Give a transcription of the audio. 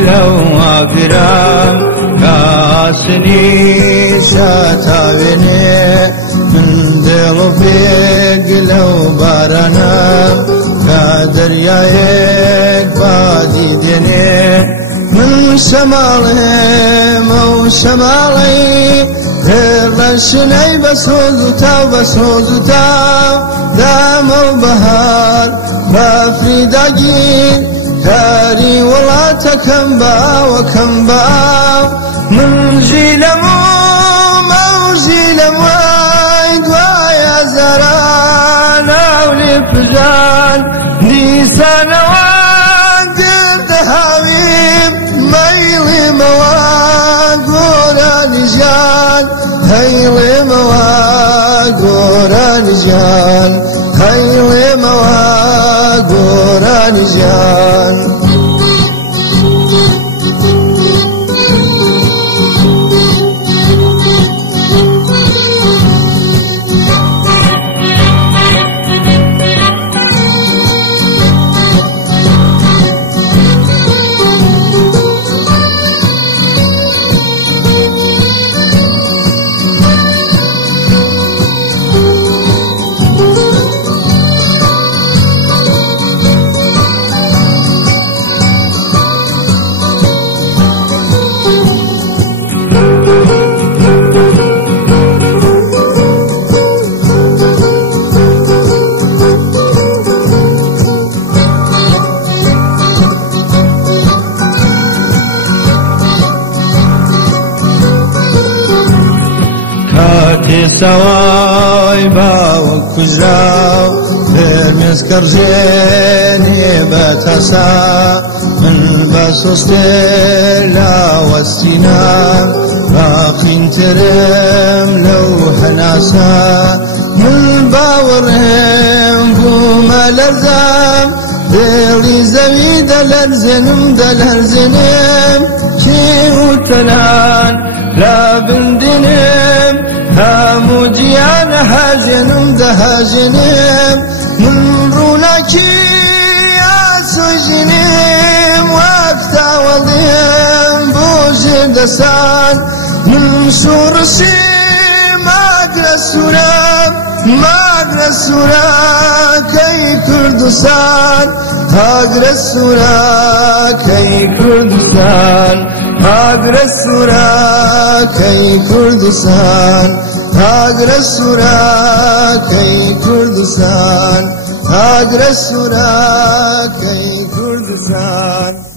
لو أقرام كاسني ستاويني من دل فيك لو بارنا كدريايك بادي ديني من شمالي مو شمالي غير الشني بسوزتا دام البهار بفريداجين كاري ولا تكمبا وكمبا من جيلمو موجيلمو دوايا زران أولي فجان نيسان وانقرد حبيب ميلي مواقورا نجان هيلي مواقورا نجان هيلي مواقورا نجان سواي باو كجراو مسكر جيني بتسا من بسوستيلا والسينام باقين ترم لو حناسا من باورهم بوما لزام ديلي زوي دلرزنم كيو تلان لا بندنم هامو جيان هاجنم دهاجنم من روناكي سجنم وقتا وضيم بوجه دسان من شورسي مادر السورة كي كردستان هاجر السورة كي كردستان هاجر السورة كي كردستان هاجر السورة كي كردستان هاجر السورة كي كردستان